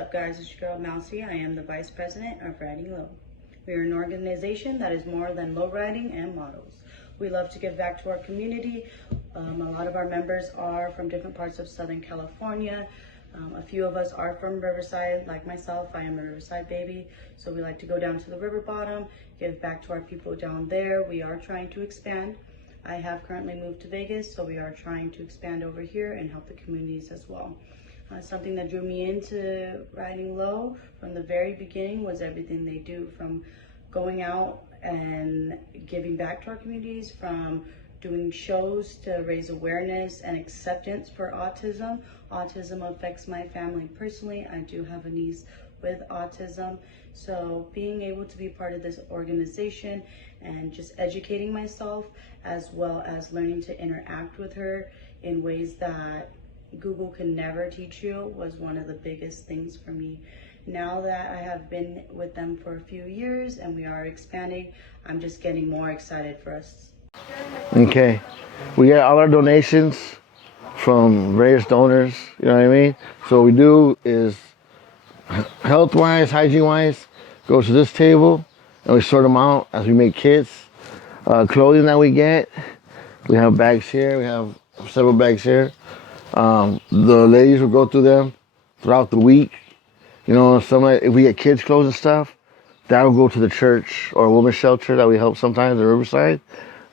up, guys? It's your girl Mousy. I am the Vice President of Riding Low. We are an organization that is more than low riding and models. We love to give back to our community. A lot of our members are from different parts of Southern California. A few of us are from Riverside, like myself. I am a Riverside baby, so we like to go down to the river bottom, give back to our people down there. We are trying to expand. I have currently moved to Vegas, so we are trying to expand over here and help the communities as well. Something that drew me into Riding Low from the very beginning was everything they do, from going out and giving back to our communities, from doing shows to raise awareness and acceptance for autism. Autism affects my family personally. I do have a niece with autism. So being able to be part of this organization and just educating myself, as well as learning to interact with her in ways that Google can never teach you, was one of the biggest things for me. Now that I have been with them for a few years and we are expanding, I'm just getting more excited for us. Okay, we get all our donations from various donors, you know what I mean? So what we do is, health-wise, hygiene-wise, goes to this table and we sort them out as we make kits. Clothing that we get, we have bags here, we have several bags here. The ladies will go through them throughout the week. You know, if we get kids' clothes and stuff, that will go to the church or a women's shelter that we help sometimes in Riverside.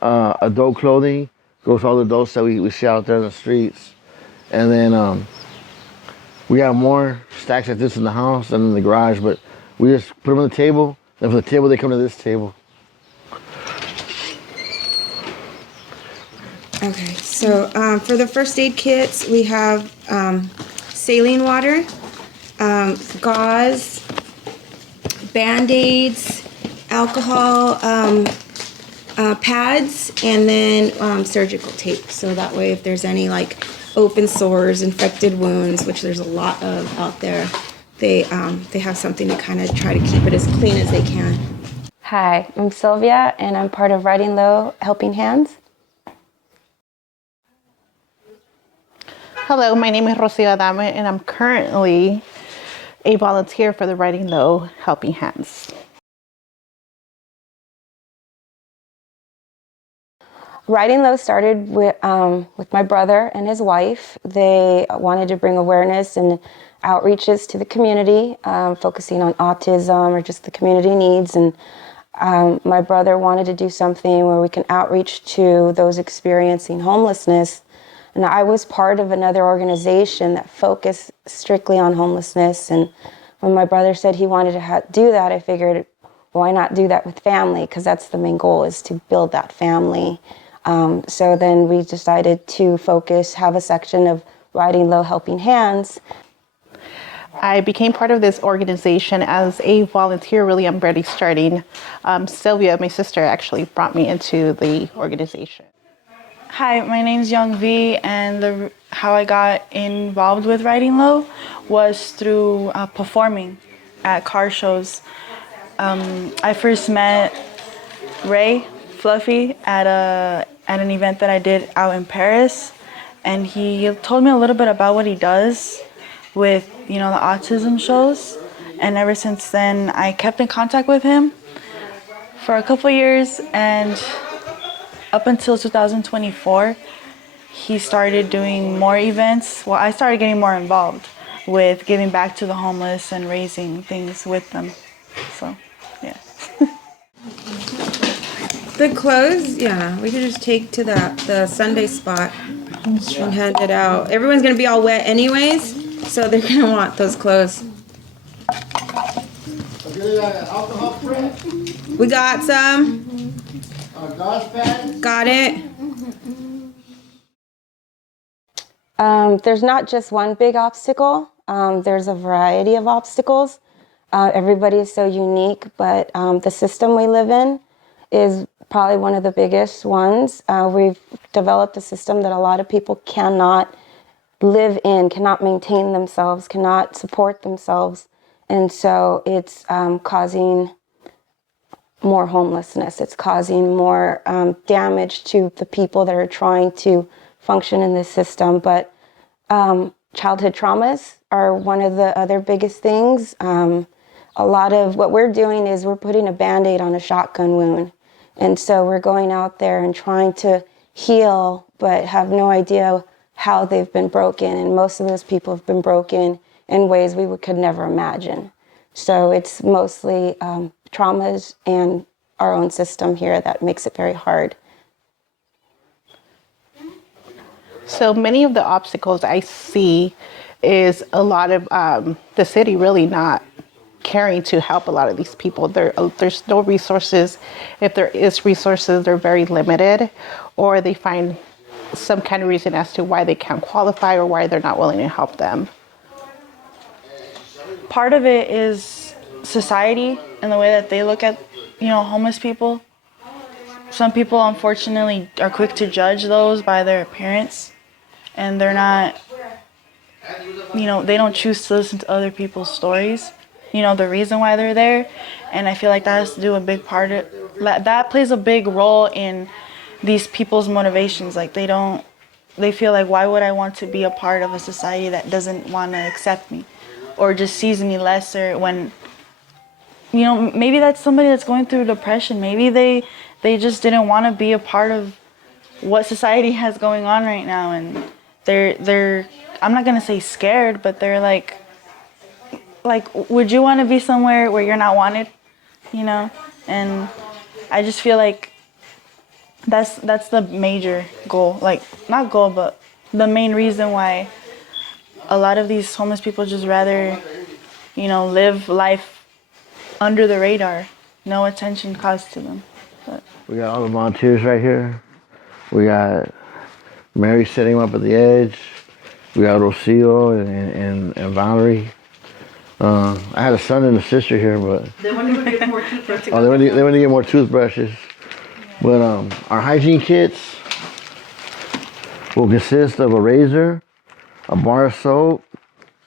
Adult clothing goes to all the adults that we see out there in the streets. And then we have more stacks like this in the house and in the garage, but we just put them on the table, and from the table they come to this table. Okay, so for the first aid kits, we have saline water, gauze, Band-Aids, alcohol, pads, and then surgical tape. So that way, if there's any like open sores, infected wounds, which there's a lot of out there, they have something to kind of try to keep it as clean as they can. Hi, I'm Sylvia, and I'm part of Riding Low Helping Hands. Hello, my name is Rocio Adame, and I'm currently a volunteer for the Riding Low Helping Hands. Riding Low started with my brother and his wife. They wanted to bring awareness and outreaches to the community, focusing on autism or just the community needs. And my brother wanted to do something where we can outreach to those experiencing homelessness. And I was part of another organization that focused strictly on homelessness. And when my brother said he wanted to do that, I figured, why not do that with family? Because that's the main goal, is to build that family. So then we decided to have a section of Riding Low Helping Hands. I became part of this organization as a volunteer. Really, I'm barely starting. Sylvia, my sister, actually brought me into the organization. Hi, my name's Young V, and how I got involved with Riding Low was through performing at car shows. I first met Ray Fluffy at an event that I did out in Paris, and he told me a little bit about what he does with, the autism shows. And ever since then, I kept in contact with him for a couple years, and up until 2024, he started doing more events. Well, I started getting more involved with giving back to the homeless and raising things with them. So, yeah. The clothes, yeah, we could just take to the Sunday spot and hand it out. Everyone's gonna be all wet anyways, so they're gonna want those clothes. We got some. Got it. There's not just one big obstacle. There's a variety of obstacles. Everybody is so unique, but the system we live in is probably one of the biggest ones. We've developed a system that a lot of people cannot live in, cannot maintain themselves, cannot support themselves. And so it's causing more homelessness. It's causing more damage to the people that are trying to function in this system. But childhood traumas are one of the other biggest things. A lot of what we're doing is we're putting a Band-Aid on a shotgun wound. And so we're going out there and trying to heal, but have no idea how they've been broken. And most of those people have been broken in ways we could never imagine. So it's mostly traumas and our own system here that makes it very hard. So many of the obstacles I see is a lot of the city really not caring to help a lot of these people. There's no resources. If there is resources, they're very limited, or they find some kind of reason as to why they can't qualify or why they're not willing to help them. Part of it is society and the way that they look at, homeless people. Some people, unfortunately, are quick to judge those by their appearance, and they're not, they don't choose to listen to other people's stories, the reason why they're there. And I feel like that has to do a big part of that plays a big role in these people's motivations. Like they feel like, why would I want to be a part of a society that doesn't want to accept me or just sees me lesser when, maybe that's somebody that's going through depression. Maybe they just didn't want to be a part of what society has going on right now. And they're I'm not going to say scared, but they're like, would you want to be somewhere where you're not wanted? And I just feel like that's the major goal. Like, not goal, but the main reason why a lot of these homeless people just rather, live life under the radar, no attention caused to them. But We got all the volunteers right here. We got Mary setting them up at the edge. We got Rocio and Valerie. I had a son and a sister here, but They want to get more toothbrushes. they want to get more toothbrushes. But our hygiene kits will consist of a razor, a bar of soap,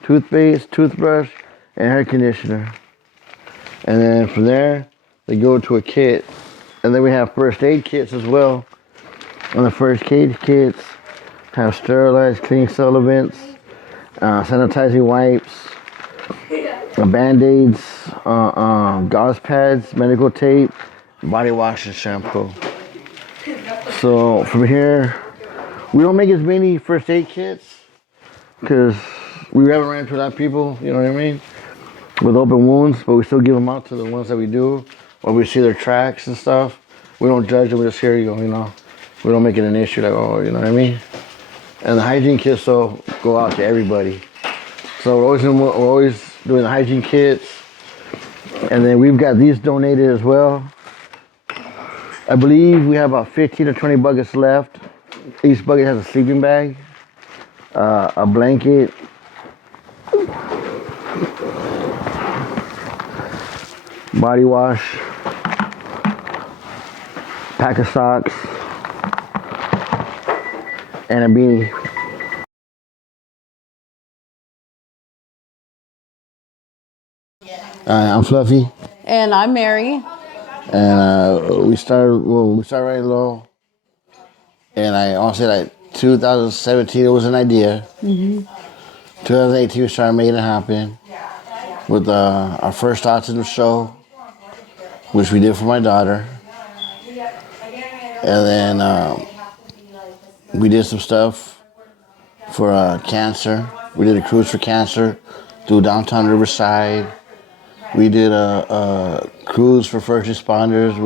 toothpaste, toothbrush, and hair conditioner. And then from there, they go to a kit. And then we have first aid kits as well. And the first aid kits have sterilized cleaning solvents, sanitizing wipes, Band-Aids, gauze pads, medical tape, body wash, and shampoo. So from here, we don't make as many first aid kits because we haven't ran into a lot of people, you know what I mean, with open wounds, but we still give them out to the ones that we do, or we see their tracks and stuff. We don't judge them, we just here you go, We don't make it an issue, like, oh, you know what I mean? And the hygiene kits, so go out to everybody. So we're always doing the hygiene kits. And then we've got these donated as well. I believe we have about 15 or 20 buckets left. Each bucket has a sleeping bag, a blanket, body wash, pack of socks, and a beanie. I'm Fluffy. And I'm Mary. And we started Riding Low. And I honestly, like 2017, it was an idea. 2018, we started making it happen with our first autism show, which we did for my daughter. And then we did some stuff for cancer. We did a cruise for cancer through downtown Riverside. We did a cruise for first responders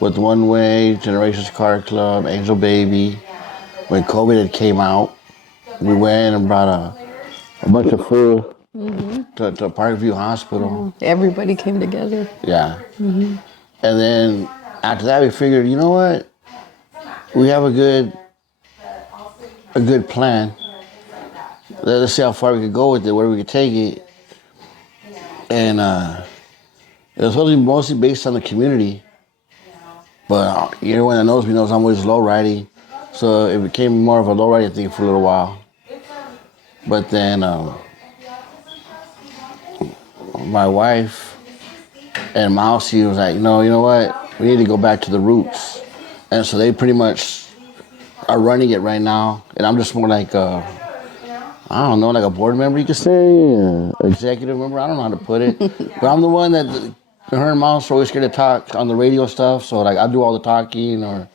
with One Way, Generations Car Club, Angel Baby. When COVID had came out, we went and brought a bunch of food to Parkview Hospital. Everybody came together. Yeah. And then after that, we figured, you know what? We have a good plan. Let's see how far we could go with it, where we could take it. And it was mostly based on the community. But everyone that knows me knows I'm always low riding. So it became more of a low riding thing for a little while. But then my wife and Mousy was like, you know what? We need to go back to the roots. And so they pretty much are running it right now. And I'm just more like I don't know, like a board member, you could say, executive member. I don't know how to put it, but I'm the one that her and mom's always scared to talk on the radio stuff. So like I do all the talking, or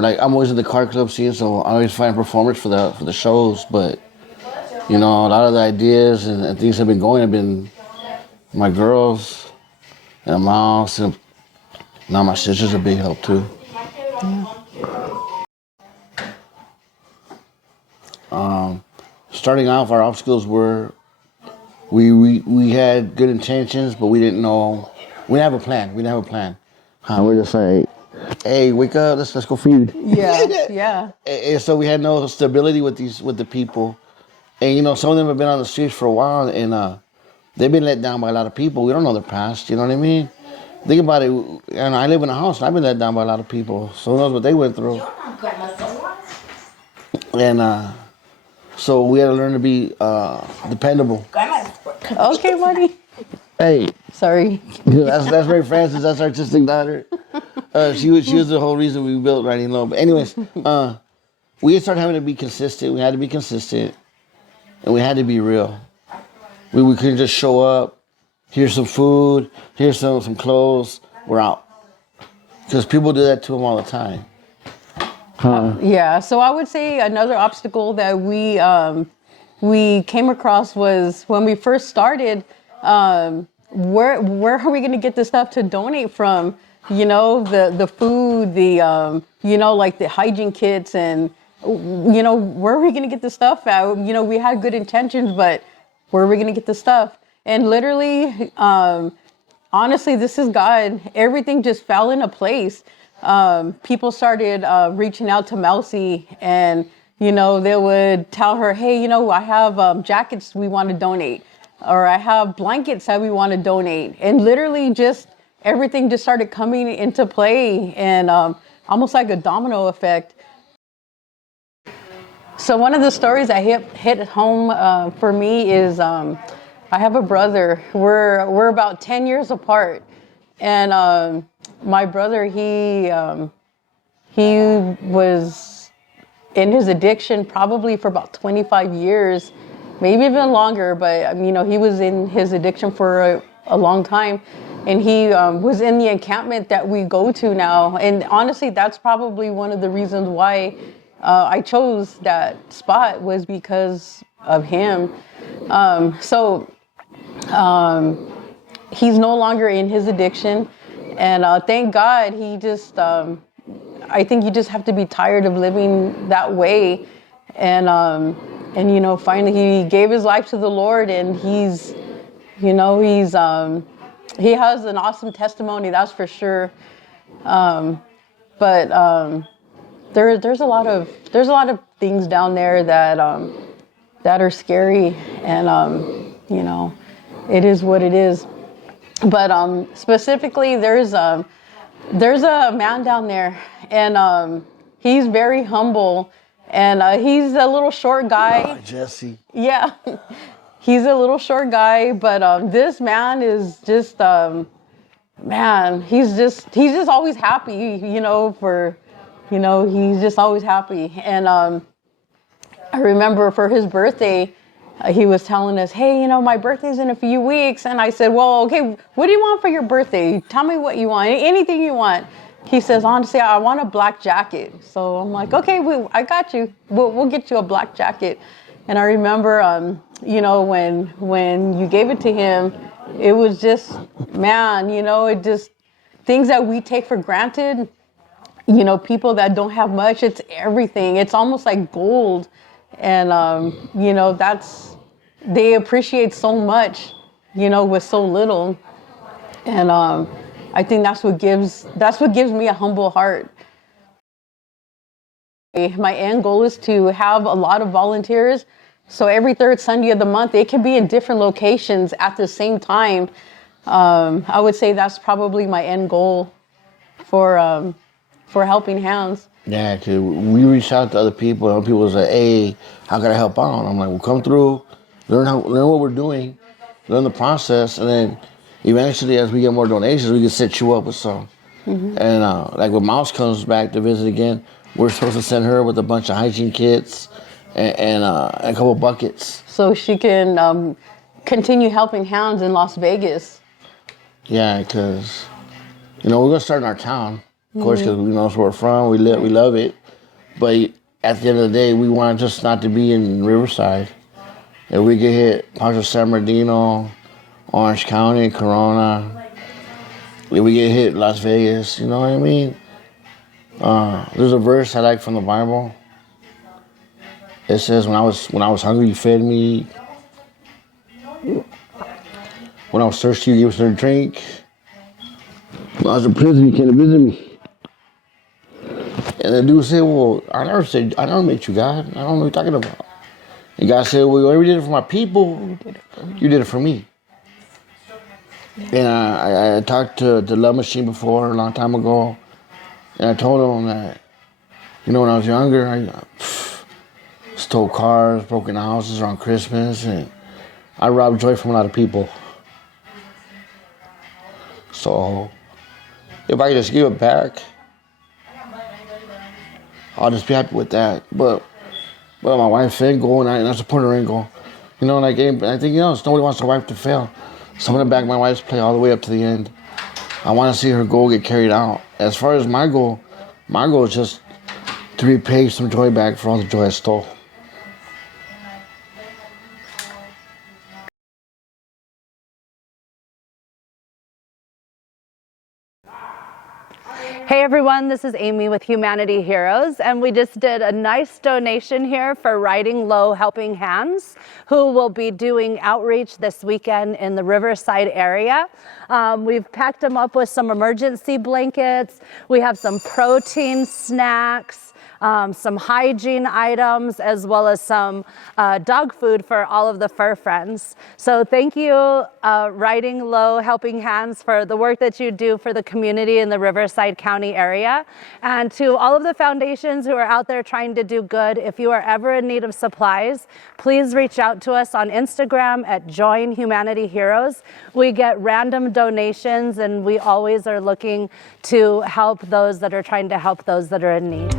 like I'm always in the car club scene, so I always find performers for the shows. But you know, a lot of the ideas and things have been going have been my girls and my moms, and now my sister's a big help too. Starting off, our obstacles were we had good intentions, but we didn't know. We didn't have a plan. We didn't have a plan. We're just like, hey, wake up, let's go feed. Yeah, yeah. And so we had no stability with the people, and you know, some of them have been on the streets for a while, and they've been let down by a lot of people. We don't know their past. You know what I mean? Think about it. And I live in a house, and I've been let down by a lot of people. So who knows what they went through? And so we had to learn to be dependable. Okay, buddy. Hey, Sorry. that's Ray Francis. That's our artistic daughter. She was the whole reason we built Riding Low. But anyways, we started having to be consistent. We had to be consistent, and we had to be real. We couldn't just show up. Here's some food. Here's some clothes. We're out. Because people do that to them all the time. Yeah, so I would say another obstacle that we came across was when we first started, where are we going to get the stuff to donate from? You know, the food, the, you know, like the hygiene kits, and, you know, where are we going to get the stuff at? You know, we had good intentions, but where are we going to get the stuff? And literally, honestly, this is God. Everything just fell into place. People started reaching out to Mousy, and, you know, they would tell her, hey, you know, I have jackets we want to donate, or I have blankets that we want to donate. And literally just everything just started coming into play, and almost like a domino effect. So one of the stories that hit home for me is I have a brother. We're about 10 years apart, and my brother, he was in his addiction probably for about 25 years, maybe even longer. But you know, he was in his addiction for a long time, and he was in the encampment that we go to now. And honestly, that's probably one of the reasons why I chose that spot, was because of him. He's no longer in his addiction. And thank God, he just, I think you just have to be tired of living that way. And you know, finally he gave his life to the Lord, and he's, you know, he has an awesome testimony, that's for sure. But there's a lot of things down there that that are scary, and you know, it is what it is. But specifically, there's a man down there, and he's very humble, and he's a little short guy. Jesse. Yeah, he's a little short guy, but this man is just man. He's just always happy, you know. He's just always happy. And I remember for his birthday, he was telling us, hey, you know, my birthday's in a few weeks. And I said, well, okay, what do you want for your birthday? Tell me what you want, anything you want. He says, honestly, I want a black jacket. So I'm like, okay, I got you. We'll get you a black jacket. And I remember, you know, when you gave it to him, it was just, man, you know, it just, things that we take for granted, you know, people that don't have much, it's everything. It's almost like gold. And, you know, they appreciate so much, you know, with so little. And I think that's what gives me a humble heart. My end goal is to have a lot of volunteers. So every third Sunday of the month, they can be in different locations at the same time. I would say that's probably my end goal for Helping Hands. Yeah, cause we reached out to other people, and people say, hey, how can I help out? I'm like, well, come through, learn what we're doing, learn the process, and then eventually, as we get more donations, we can set you up with some. Mm-hmm. And like when Mouse comes back to visit again, we're supposed to send her with a bunch of hygiene kits and a couple buckets. So she can continue helping hands in Las Vegas. Yeah, because we're gonna start in our town, of course, because it's where we're from. We love it, but at the end of the day, we want just not to be in Riverside. If we get hit, Ponce San Bernardino, Orange County, Corona. If we get hit, Las Vegas. You know what I mean? There's a verse I like from the Bible. It says, "When I was hungry, you fed me. When I was thirsty, you gave us a drink. When I was in prison, you came to visit me." And the dude said, "Well, I never met you, God. I don't know what you're talking about." And God said, "Well, whatever you did it for my people, you did it for me." And I talked to the Love Machine before, a long time ago, and I told him that, when I was younger, I stole cars, broke into houses around Christmas, and I robbed joy from a lot of people. So, if I could just give it back, I'll just be happy with that. But my wife single, and I support her angle. I think, nobody wants their wife to fail. So I'm going to back my wife's play all the way up to the end. I want to see her goal get carried out. As far as my goal is just to repay some joy back for all the joy I stole. Hey everyone, this is Amy with Humanity Heroes, and we just did a nice donation here for Riding Low Helping Hands, who will be doing outreach this weekend in the Riverside area. We've packed them up with some emergency blankets. We have some protein snacks, some hygiene items, as well as some dog food for all of the fur friends. So thank you, Riding Low Helping Hands, for the work that you do for the community in the Riverside County area. And to all of the foundations who are out there trying to do good, if you are ever in need of supplies, please reach out to us on Instagram at Join Humanity Heroes. We get random donations, and we always are looking to help those that are trying to help those that are in need.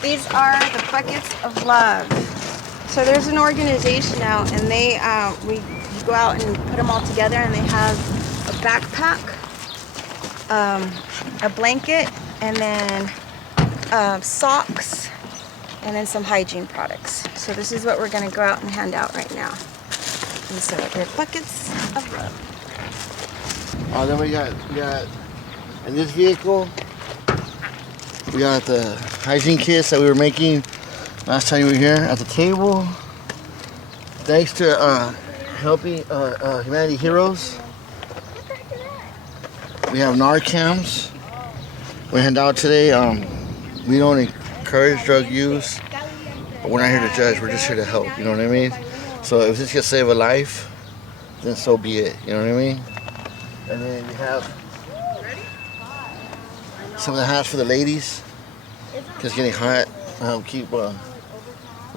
These are the buckets of love. So there's an organization out, and they we go out and put them all together, and they have a backpack, a blanket, and then socks, and then some hygiene products. So this is what we're going to go out and hand out right now. And so they're buckets of love. Oh, then we got in this vehicle, we got the hygiene kits that we were making last time you were here at the table. Thanks to helping Humanity Heroes. We have Narcans. We hand out today. We don't encourage drug use, but we're not here to judge. We're just here to help. You know what I mean? So if this can save a life, then so be it. You know what I mean? And then we have some of the hats for the ladies. It's getting hot. Keep the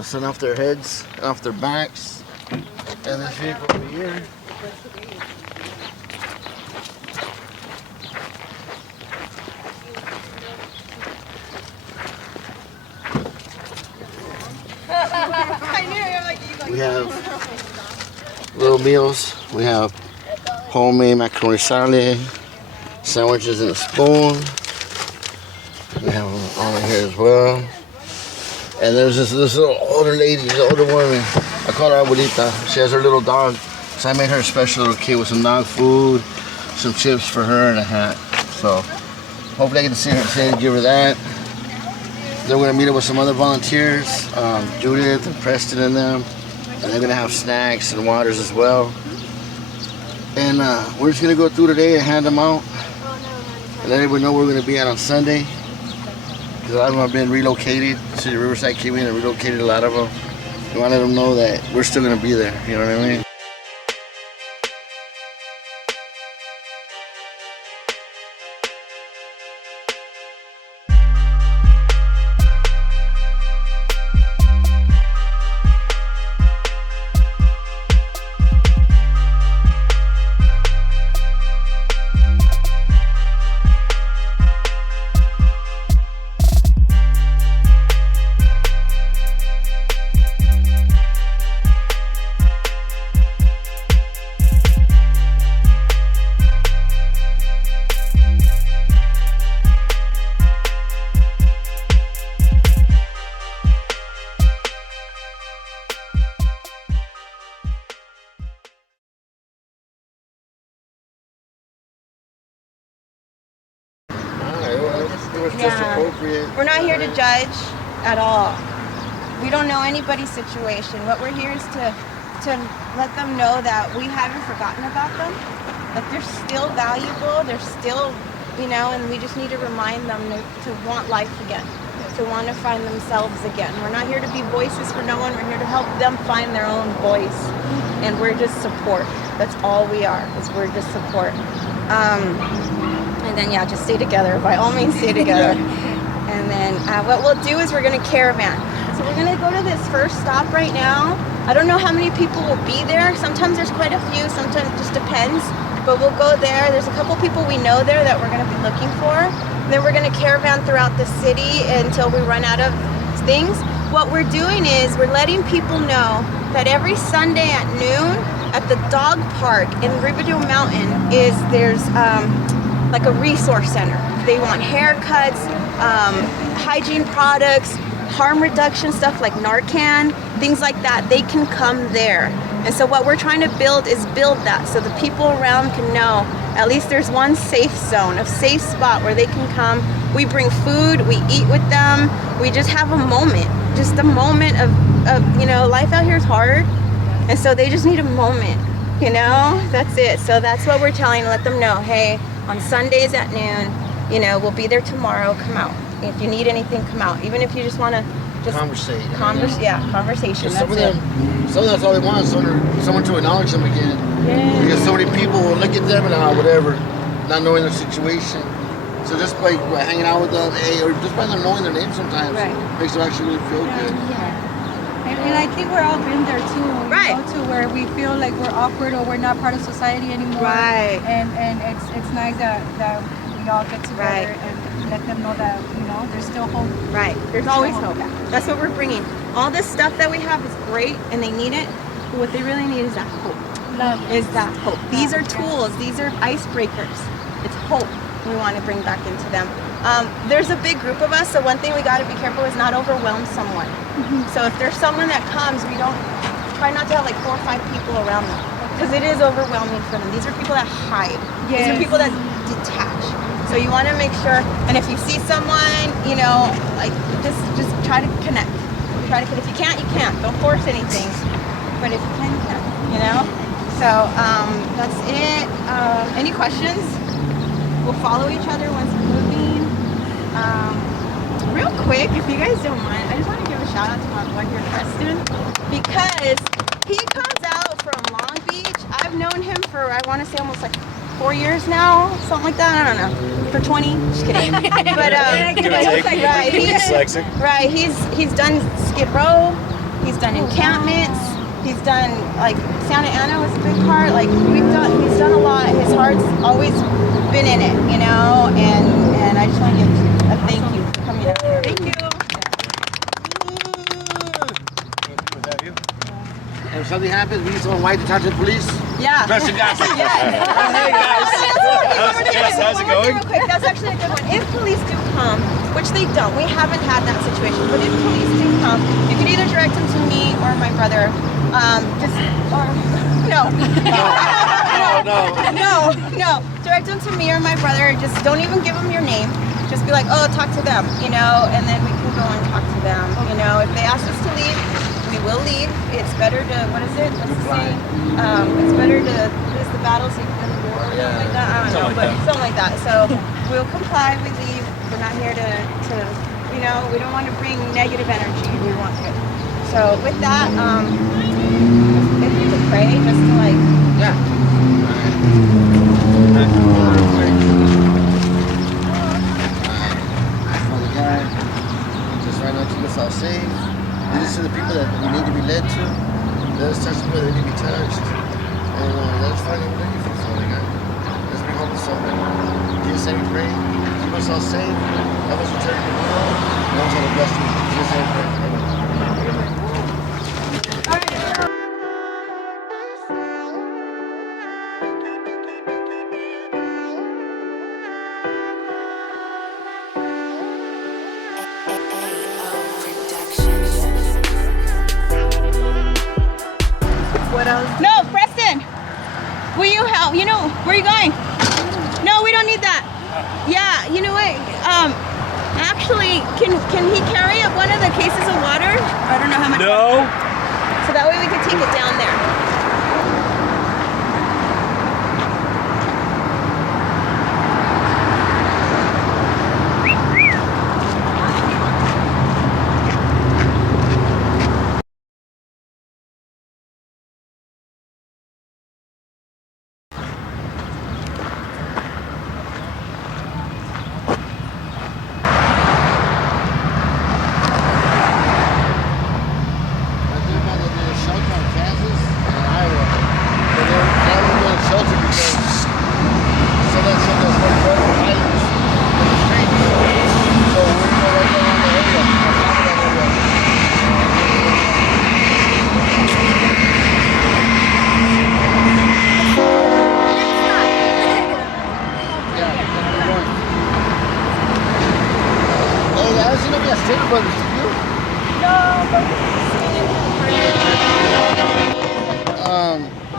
sun off their heads and off their backs. And this vehicle over here. We have little meals. We have homemade macaroni salad, sandwiches in a spoon. We have them all in here as well. And there's this little older lady, this older woman. I call her Abuelita. She has her little dog. So I made her a special little kit with some dog food, some chips for her, and a hat. So hopefully I get to see her today and give her that. Then we're gonna meet up with some other volunteers, Judith and Preston and them. And they're gonna have snacks and waters as well. And we're just gonna go through today and hand them out. And let everyone know where we're gonna be at on Sunday. Because a lot of them have been relocated. City of Riverside came in and relocated a lot of them. We want to let them know that we're still going to be there. You know what I mean? It was just appropriate. We're not here to judge at all. We don't know anybody's situation. What we're here is to let them know that we haven't forgotten about them, that they're still valuable, they're still, and we just need to remind them to want life again, to want to find themselves again. We're not here to be voices for no one. We're here to help them find their own voice, and we're just support. That's all we are, is we're just support. And then, just stay together. By all means, stay together. And then what we'll do is we're going to caravan. So we're going to go to this first stop right now. I don't know how many people will be there. Sometimes there's quite a few. Sometimes it just depends. But we'll go there. There's a couple people we know there that we're going to be looking for. And then we're going to caravan throughout the city until we run out of things. What we're doing is we're letting people know that every Sunday at noon at the dog park in Riverside Mountain there's like a resource center. They want haircuts, hygiene products, harm reduction stuff like Narcan, things like that. They can come there. And so what we're trying to build that so the people around can know at least there's one safe zone, a safe spot where they can come. We bring food, we eat with them, we just have a moment of life out here is hard. And so they just need a moment, that's it. So that's what we're telling, let them know, hey, on Sundays at noon, we'll be there tomorrow, come out. If you need anything, come out. Even if you just want to Conversate. Conversation, that's some of them, that's all they want, someone to acknowledge them again. Yeah. Because so many people will look at them and whatever, not knowing their situation. So just by hanging out with them, or just by them knowing their name sometimes, makes them actually really feel good. Yeah. And I think we're all been there too, to where we feel like we're awkward or we're not part of society anymore. Right. And it's nice that we all get together and let them know that there's still hope. Right. There's always hope. That's what we're bringing. All this stuff that we have is great, and they need it. But what they really need is that hope. Love. Is that hope. These are tools. These are icebreakers. It's hope we want to bring back into them. There's a big group of us, so one thing we got to be careful is not overwhelm someone. So if there's someone that comes, we don't try not to have like 4 or 5 people around them, because it is overwhelming for them. These are people that hide. These are people that detach. So you want to make sure, and if you see someone, just try to connect. If you can't, you can't. Don't force anything. But if you can, you can. So that's it. Any questions? We'll follow each other once we're moving. Real quick, if you guys don't mind, I just want to give a shout out to my boy here, Preston, because he comes out from Long Beach. I've known him for, I want to say almost like 4 years now, something like that. I don't know. For 20, just kidding. But he's done Skid Row. He's done encampments. He's done like Santa Ana was a big part. Like he's done a lot. His heart's always been in it, And I just want to give a thank you for coming out here. Thank you. If something happens, we need someone white to talk to the police. Yeah. Preston Gossip. Hey guys. How's it going? Real quick, that's actually a good one. If police do come, which they don't, we haven't had that situation, but if police do come, you can either direct them to me or my brother. No. Direct them to me or my brother. Just don't even give them your name. Just be like, oh, talk to them, and then we can go and talk to them. If they ask us to leave, we will leave. It's better to, what is it? What's the saying? It's better to lose the battle so you can win the war or something like that. I don't know, but something like that. So we'll comply, we leave. We're not here to we don't want to bring negative energy. We want good. So with that, if you could pray just to like. Yeah. Father God, just right now keep us all safe. Lead us to the people that we need to be led to. Let us touch the people that need to be touched. And let us find what we're looking for, Father God. Let's bring hope to someone. Jesus, we pray. Keep us all safe. Help us return to the world. And help us have a blessed week. Jesus, we pray. Amen. What else? No, Preston! Will you help? You know, where are you going? No, we don't need that. Yeah, you know what? Actually, can he carry up one of the cases of water? I don't know how much. No. So that way we can take it down there.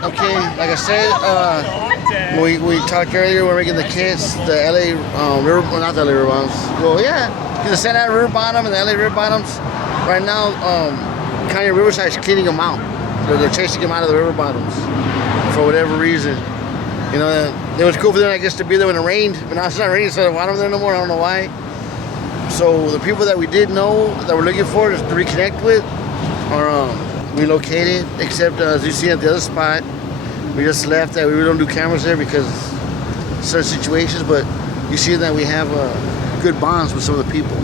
Okay, like I said, we talked earlier, we're making the kids, the LA river, well, not the LA river bottoms. Well, yeah, the Santa Ana river bottom and the LA river bottoms. Right now, County of Riverside is cleaning them out. They're chasing them out of the river bottoms for whatever reason. You know, it was cool for them, I guess, to be there when it rained, but now it's not raining, so I don't there no more. I don't know why. So the people that we did know that we're looking for to reconnect with are relocated, except as you see at the other spot, we just left that. We really don't do cameras there because certain situations, but you see that we have good bonds with some of the people,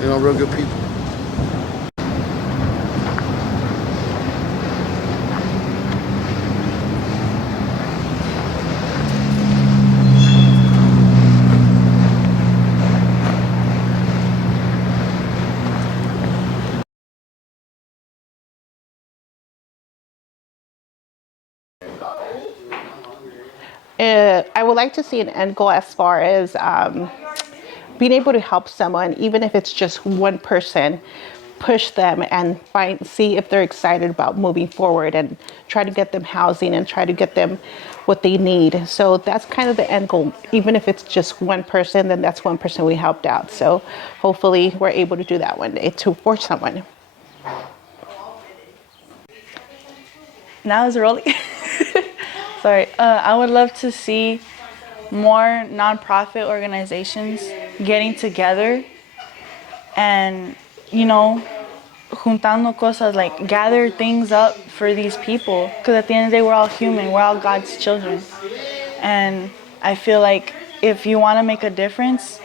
you know, real good people. I would like to see an end goal as far as being able to help someone, even if it's just one person, push them and see if they're excited about moving forward and try to get them housing and try to get them what they need. So that's kind of the end goal. Even if it's just one person, then that's one person we helped out. So hopefully we're able to do that one day for someone. Now it's rolling. Sorry. I would love to see more nonprofit organizations getting together and, you know, juntando cosas, like gather things up for these people. Because at the end of the day, we're all human. We're all God's children. And I feel like if you want to make a difference,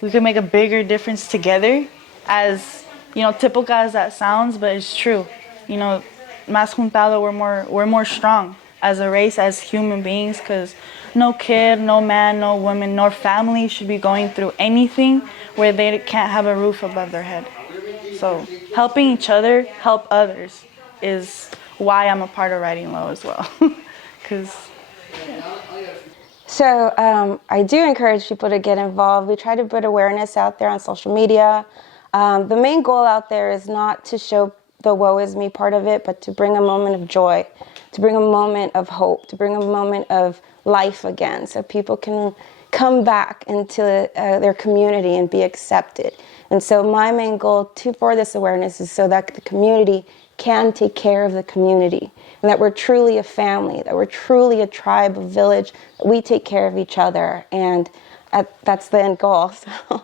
we could make a bigger difference together. As, you know, typical as that sounds, but it's true. You know, más juntado, we're more strong as a race, as human beings, because no kid, no man, no woman, nor family should be going through anything where they can't have a roof above their head. So helping each other, help others, is why I'm a part of Riding Low as well. So I do encourage people to get involved. We try to put awareness out there on social media. The main goal out there is not to show the woe is me part of it, but to bring a moment of joy, to bring a moment of hope, to bring a moment of life again, so people can come back into their community and be accepted. And so my main goal for this awareness is so that the community can take care of the community, and that we're truly a family, that we're truly a tribe, a village, that we take care of each other. And that's the end goal. So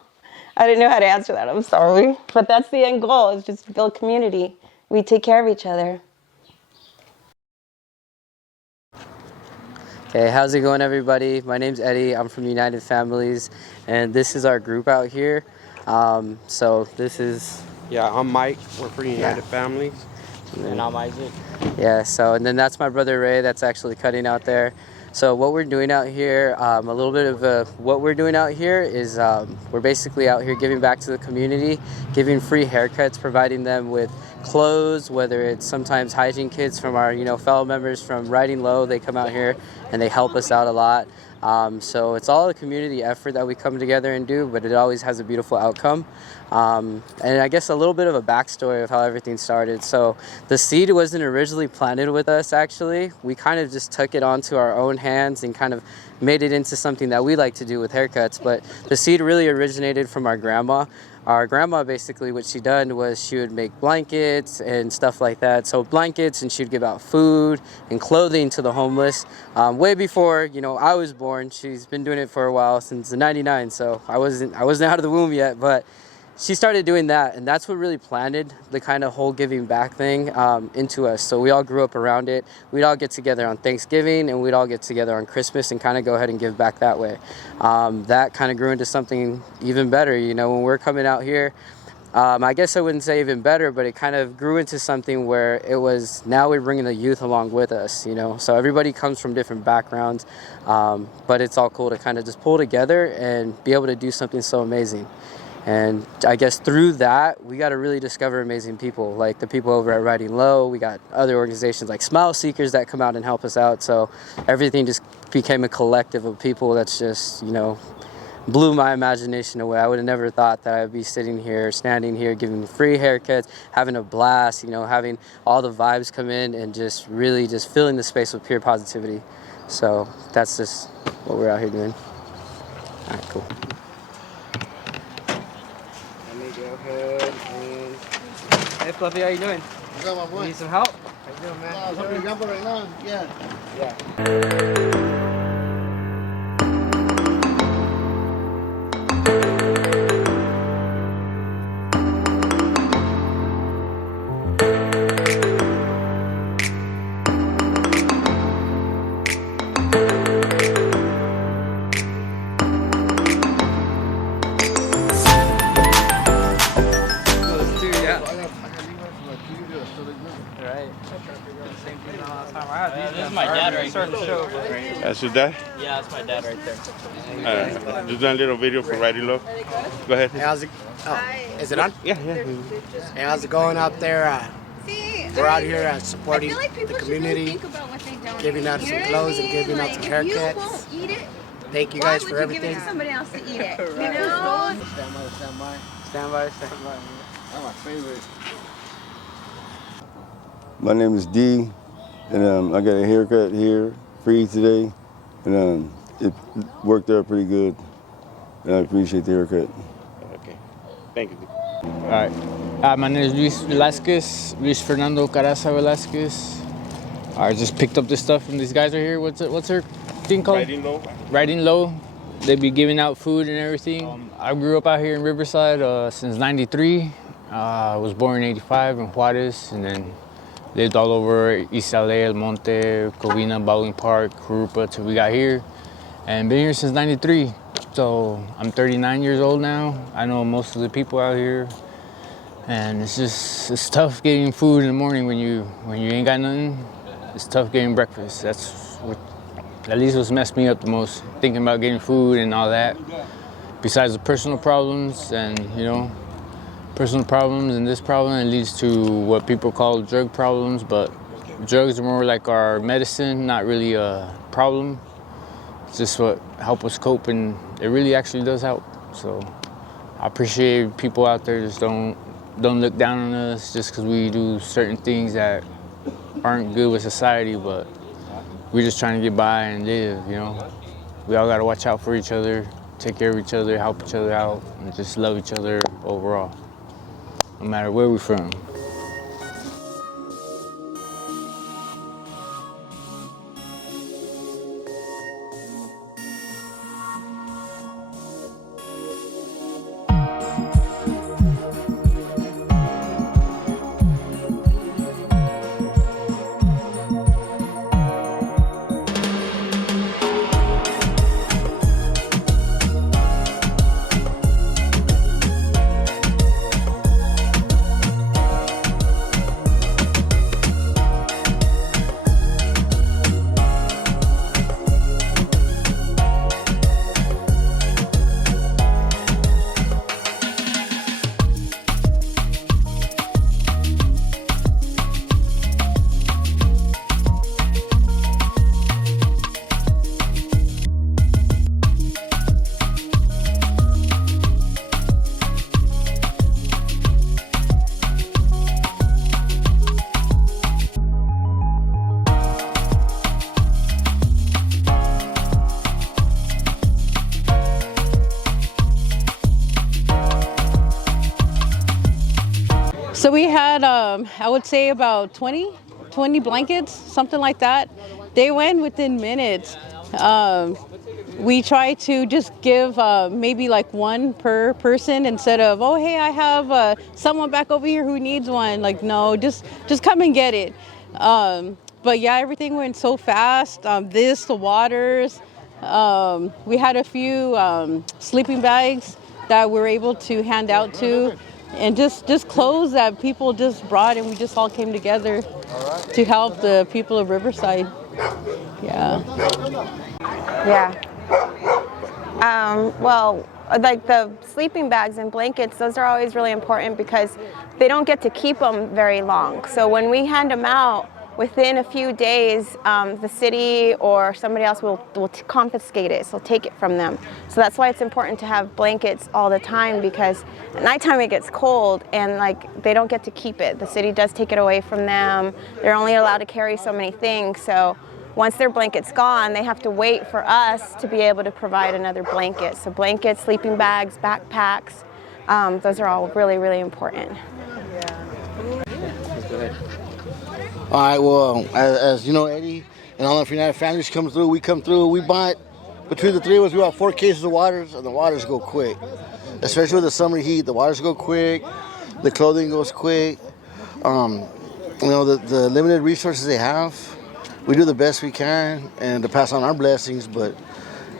I didn't know how to answer that, I'm sorry. But that's the end goal, is just to build community we take care of each other. Hey, how's it going, everybody? My name's Eddie. I'm from United Families, and this is our group out here. So this is... Yeah, I'm Mike. We're from United Families. And I'm Isaac. Yeah, so, and then that's my brother Ray that's actually cutting out there. So what we're doing out here, a little bit of what we're doing out here is we're basically out here giving back to the community, giving free haircuts, providing them with clothes, whether it's sometimes hygiene kits from our fellow members from Riding Low. They come out here and they help us out a lot. So it's all a community effort that we come together and do, but it always has a beautiful outcome. And I guess a little bit of a backstory of how everything started. So the seed wasn't originally planted with us, actually. We kind of just took it onto our own hands and kind of made it into something that we like to do with haircuts. But the seed really originated from our grandma. Our grandma, basically, what she done was she would make blankets and stuff like that. So blankets, and she'd give out food and clothing to the homeless. Way before, I was born. She's been doing it for a while, since the '99. So I wasn't out of the womb yet, but she started doing that, and that's what really planted the kind of whole giving back thing into us. So we all grew up around it. We'd all get together on Thanksgiving, and we'd all get together on Christmas and kind of go ahead and give back that way. That kind of grew into something even better. When we're coming out here, I guess I wouldn't say even better, but it kind of grew into something where it was, now we're bringing the youth along with us, So everybody comes from different backgrounds, but it's all cool to kind of just pull together and be able to do something so amazing. And I guess through that, we got to really discover amazing people, like the people over at Riding Low. We got other organizations like Smile Seekers that come out and help us out. So everything just became a collective of people that's just, blew my imagination away. I would have never thought that I'd be sitting here, standing here, giving free haircuts, having a blast, having all the vibes come in and just really just filling the space with pure positivity. So that's just what we're out here doing. All right, cool. Hey Fluffy, how you doing? What's up, my boy? Need some help? How you doing, man? No, I'm jumping right now. Yeah. This is my dad right here. That's your dad? Yeah, that's my dad right there. Just done a little video for Riding Low. Go ahead. Hey, how's it? Oh, is it on? Yeah. Hey, how's it going out there? We're out here supporting the community, giving out some clothes and giving out some haircuts. Thank you guys for everything. Give it to somebody else to eat it. Stand by. Stand by. That's my favorite. My name is D, and I got a haircut here, free today, and it worked out pretty good, and I appreciate the haircut. Okay. Thank you. All right. My name is Luis Fernando Caraza Velasquez. I just picked up this stuff from these guys right here. What's their thing called? Riding Low. Riding Low. They be giving out food and everything. I grew up out here in Riverside since '93. I was born in '85 in Juarez, and then lived all over East LA, El Monte, Covina, Baldwin Park, Jurupa till we got here. And been here since '93. So I'm 39 years old now. I know most of the people out here. And it's tough getting food in the morning when you ain't got nothing. It's tough getting breakfast. That's what, at least what's messed me up the most, thinking about getting food and all that. Besides the personal problems and, personal problems and this problem, it leads to what people call drug problems, but drugs are more like our medicine, not really a problem. It's just what help us cope, and it really actually does help. So I appreciate people out there just don't look down on us just because we do certain things that aren't good with society, but we're just trying to get by and live, We all got to watch out for each other, take care of each other, help each other out, and just love each other overall, no matter where we're from. So we had, I would say about 20 blankets, something like that. They went within minutes. We try to just give maybe like one per person instead of, oh, hey, I have someone back over here who needs one. Like, no, just come and get it. But yeah, everything went so fast. The waters. We had a few sleeping bags that we were able to hand out to, and just clothes that people just brought, and we just all came together to help the people of Riverside. Yeah. Yeah. Well, like the sleeping bags and blankets, those are always really important because they don't get to keep them very long. So when we hand them out, within a few days, the city or somebody else will confiscate it, so take it from them. So that's why it's important to have blankets all the time, because at nighttime it gets cold and like they don't get to keep it. The city does take it away from them. They're only allowed to carry so many things. So once their blanket's gone, they have to wait for us to be able to provide another blanket. So blankets, sleeping bags, backpacks, those are all really, really important. All right, well, as you know, Eddie and all of United Families come through, we come through. We bought, between the three of us, we bought 4 cases of waters, and the waters go quick. Especially with the summer heat, the waters go quick, the clothing goes quick. You know, the limited resources they have, we do the best we can and to pass on our blessings, but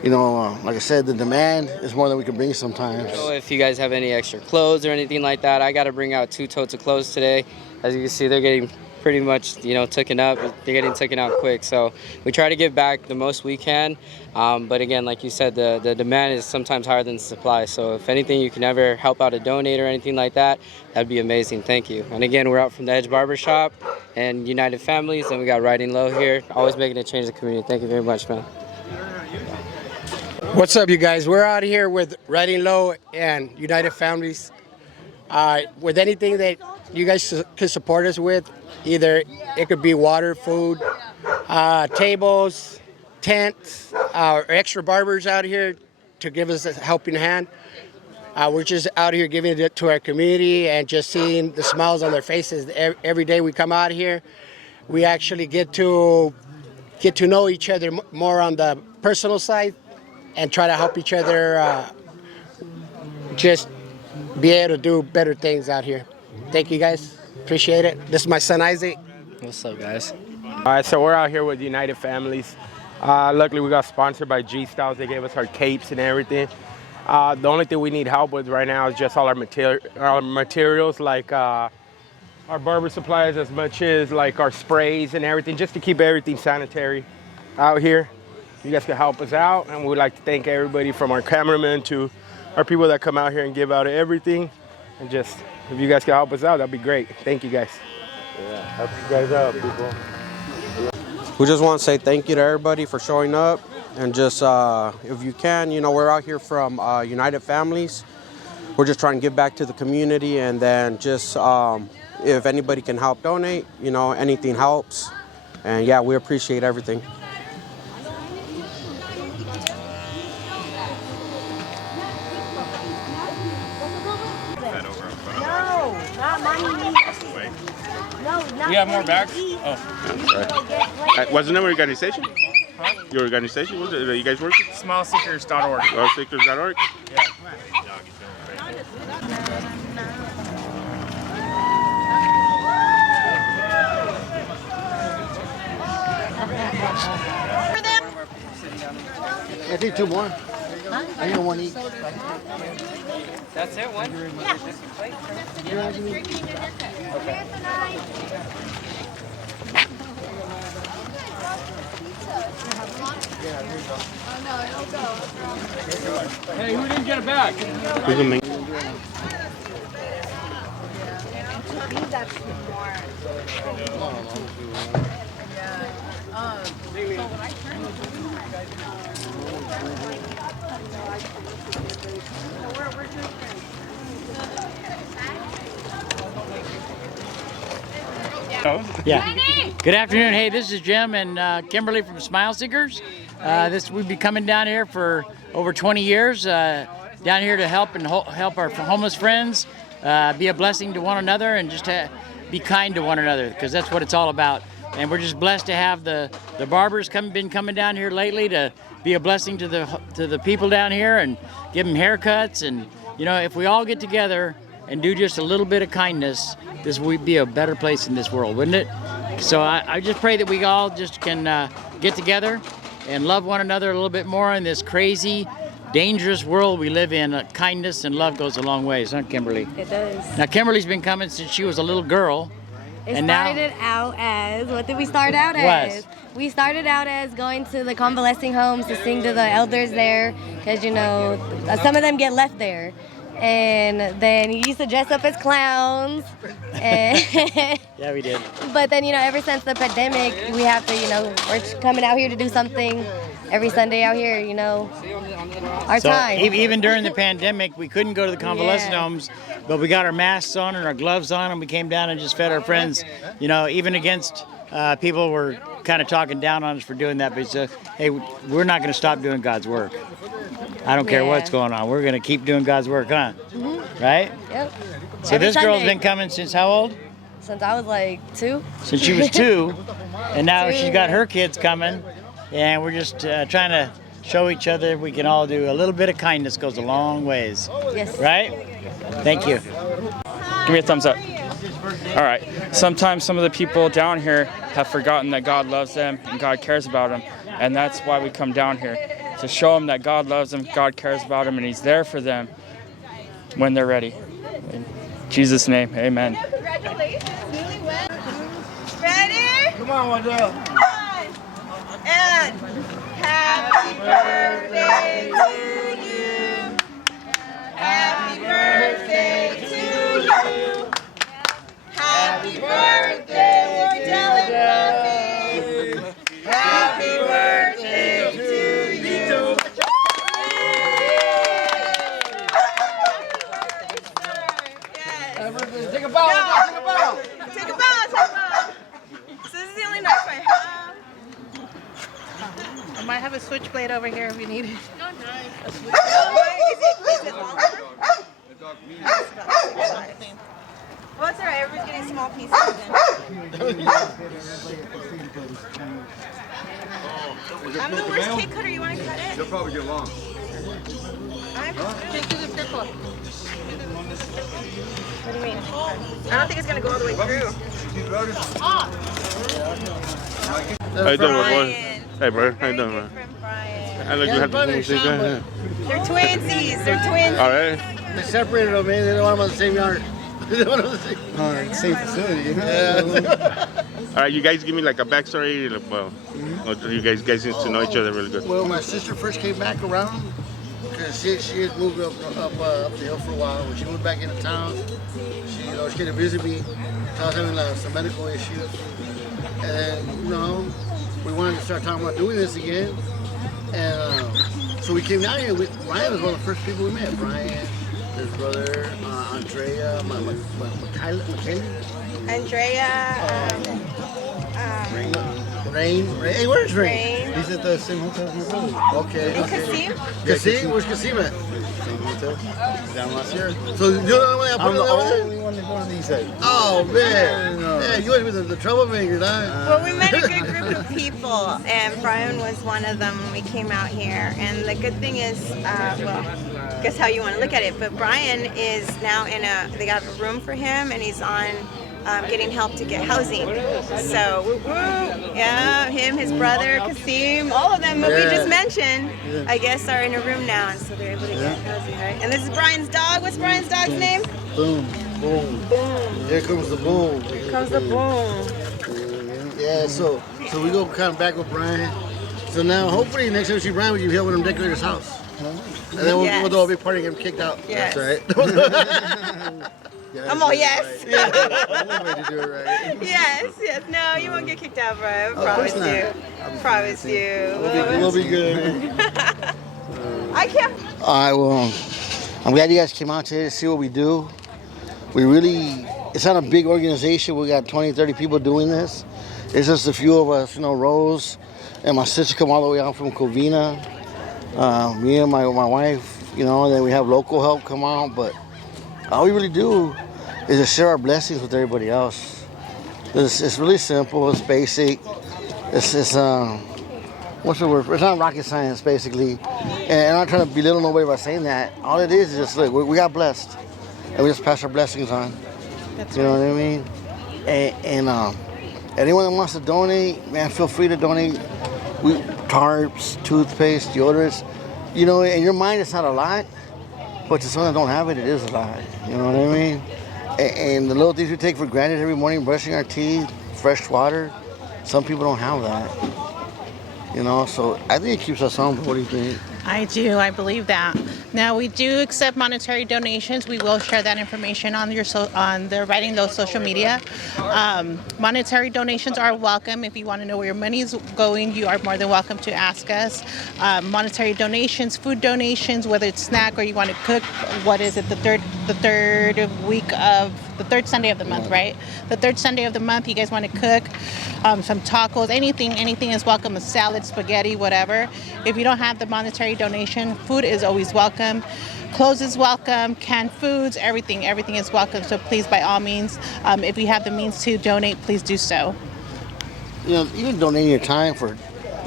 you know, like I said, the demand is more than we can bring sometimes. So if you guys have any extra clothes or anything like that, I got to bring out 2 totes of clothes today. As you can see, they're getting pretty much, you know, taken up. They're getting taken out quick. So we try to give back the most we can. But again, like you said, the demand is sometimes higher than the supply. So if anything, you can ever help out a donate or anything like that, that'd be amazing. Thank you. And again, we're out from the Edge Barbershop and United Families, and we got Riding Low here, always making a change in the community. Thank you very much, man. What's up, you guys? We're out here with Riding Low and United Families. With anything that you guys could support us with, either it could be water, food, tables, tents, or extra barbers out here to give us a helping hand. We're just out here giving it to our community and just seeing the smiles on their faces. Every day we come out here, we actually get to know each other more on the personal side and try to help each other just be able to do better things out here. Thank you guys. Appreciate it. This is my son Isaac. What's up, guys? All right, so we're out here with United Families. Luckily, we got sponsored by G Styles. They gave us our capes and everything. The only thing we need help with right now is just all our materials, like our barber supplies, as much as like our sprays and everything, just to keep everything sanitary out here. You guys can help us out, and we'd like to thank everybody from our cameramen to our people that come out here and give out everything. And just, if you guys can help us out, that'd be great. Thank you, guys. Yeah, help you guys out, people. We just want to say thank you to everybody for showing up, and just if you can, you know, we're out here from United Families. We're just trying to give back to the community, and then just if anybody can help donate, you know, anything helps. And yeah, we appreciate everything. We have more bags? Oh. Sorry. What's the name of your organization? Huh? Your organization? What's it? You guys working? Smallseekers.org. Smallseekers.org? Yeah. I think 2 more. I need 1 each. That's it, one? Yeah. Hey, who didn't get a bag? Who's the main? Yeah. Good afternoon. Hey, this is Jim and Kimberly from Smile Seekers. We've been coming down here for over 20 years, down here to help our homeless friends, be a blessing to one another and just to be kind to one another, because that's what it's all about. And we're just blessed to have the barbers been coming down here lately to be a blessing to the people down here and give them haircuts. And if we all get together and do just a little bit of kindness, this would be a better place in this world, wouldn't it? So I just pray that we all just can get together and love one another a little bit more in this crazy, dangerous world we live in. Kindness and love goes a long ways, huh, Kimberly? It does. Now, Kimberly's been coming since she was a little girl. It started out as, what did we start out as? We started out as going to the convalescing homes to sing to the elders there, because, some of them get left there. And then you used to dress up as clowns. And yeah, we did. But then, ever since the pandemic, we have to, we're coming out here to do something every Sunday out here, our time. Even during the pandemic, we couldn't go to the convalescent homes, but we got our masks on and our gloves on, and we came down and just fed our friends, even against people were kind of talking down on us for doing that. But hey, we're not going to stop doing God's work. I don't care what's going on. We're going to keep doing God's work, huh? Mm-hmm. Right? Yep. So Every this Sunday. girl's been coming since how old? Since I was like 2. Since she was 2. And now 2. she's got her kids coming. And we're just trying to show each other we can all do a little bit of kindness goes a long ways. Yes. Right? Thank you. Give me a thumbs up. All right. Sometimes some of the people down here have forgotten that God loves them and God cares about them. And that's why we come down here, to show them that God loves them, God cares about them, and He's there for them when they're ready. In Jesus' name, amen. Congratulations, newlyweds. Ready? Come on, Waddell. And happy birthday to you. Happy birthday to you. Happy birthday, Waddell and Fluffy. Happy birthday to you. Take a bow. Take a bow. Take a bow. So this is the only knife I have. I might have a switchblade over here if you need it. No knife. Is it longer? Well, it's alright. Everybody's getting small pieces then. I'm the worst cake cutter. You want to cut it? You'll probably get long. Take to the purple. What do you mean? I don't think it's going to go all the way through. How you doing, boy? Hey, bro. How you doing, man? I look, you have to see that. They're twinsies. They're twinsies. All right. They separated them, man. They don't want them on the same yard. They don't want them on the same facility. Yeah. All right, you guys give me like a backstory. Well, or you guys need to know each other really good. Well, my sister first came back around because she had moved up the hill for a while. When she moved back into town, she came to visit me. I was having some medical issues, and then we wanted to start talking about doing this again. And so we came down here. Brian was one of the first people we met. Brian, his brother, Andrea, McKaylee. Andrea, Rain. Hey, where's Rain? Rain. He's at the same hotel as my brother. Okay. And Kasim? Kasim? Where's Kasim at? Same hotel. Down last year. So you're the only one that I'm put the it over there? only one that's on these sides. Oh, man. Yeah, you must be the troublemaker, huh? Well, we met a good group of people, and Brian was one of them when we came out here. And the good thing is, guess how you want to look at it, but Brian is now they got a room for him, and he's on getting help to get housing. So, yeah, him, his brother, Kasim, all of them that we just mentioned, I guess, are in a room now, and so they're able to get housing, right? And this is Brian's dog. What's Brian's dog's name? Boom. Boom. Boom. Here comes the boom. Here comes the boom. Yeah, so we go kind of back with Brian. So now, hopefully, next time we see Brian, we can help with him decorate his house. And then we'll do a big party and get him kicked out. Yes. That's right. I'm all yes. Yeah, to do it right. Yes. No, you won't get kicked out, Brian. I promise you. Promise you. We'll be good. I can't. All right, well, I'm glad you guys came out today to see what we do. It's not a big organization. We got 20, 30 people doing this. It's just a few of us, Rose and my sister come all the way out from Covina. Me and my wife, and then we have local help come out, but all we really do is just share our blessings with everybody else. It's really simple. It's basic. It's what's the word? It's not rocket science, basically. And I'm not trying to belittle nobody by saying that. All it is just look, we got blessed, and we just pass our blessings on. You know what I mean? And anyone that wants to donate, man, feel free to donate. Tarps, toothpaste, deodorants. You know, in your mind, it's not a lot, but to someone that don't have it, it is a lot. You know what I mean? And the little things we take for granted every morning, brushing our teeth, fresh water, some people don't have that. You know, so I think it keeps us humble. What do you think? I do. I believe that. Now, we do accept monetary donations. We will share that information on the Writing Low social media. Monetary donations are welcome. If you want to know where your money is going, you are more than welcome to ask us. Monetary donations, food donations, whether it's snack or you want to cook. What is it? The third Sunday of the month, right? The third Sunday of the month, you guys want to cook some tacos, anything is welcome. A salad, spaghetti, whatever. If you don't have the monetary donation, food is always welcome. Clothes is welcome, canned foods, everything is welcome. So please, by all means, if you have the means to donate, please do so. You know, even donating your time for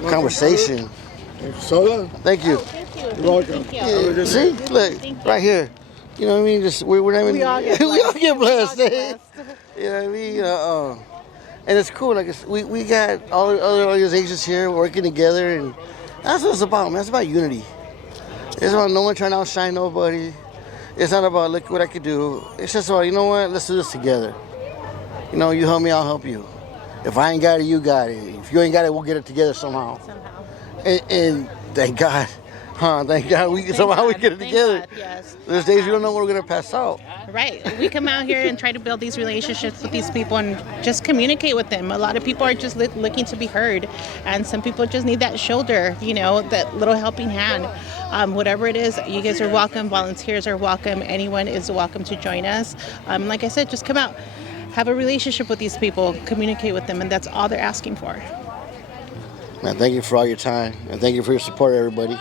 conversation. Soda? Thank you. You're welcome. Yeah, see, look, right here. You know what I mean? Just we're not even. We all get blessed. You know what I mean? And it's cool. Like we got all the other organizations here working together, and that's what it's about, man. It's about unity. It's about no one trying to outshine nobody. It's not about look what I could do. It's just about, you know what? Let's do this together. You know, you help me, I'll help you. If I ain't got it, you got it. If you ain't got it, we'll get it together somehow. And thank God. Thank God we get it together. God, yes. There's days you don't know when we're gonna pass out. Right. We come out here and try to build these relationships with these people and just communicate with them. A lot of people are just looking to be heard, and some people just need that shoulder, you know, that little helping hand. Whatever it is, you guys are welcome. Volunteers are welcome. Anyone is welcome to join us. Like I said, just come out, have a relationship with these people, communicate with them, and that's all they're asking for. Man, thank you for all your time, and thank you for your support, everybody.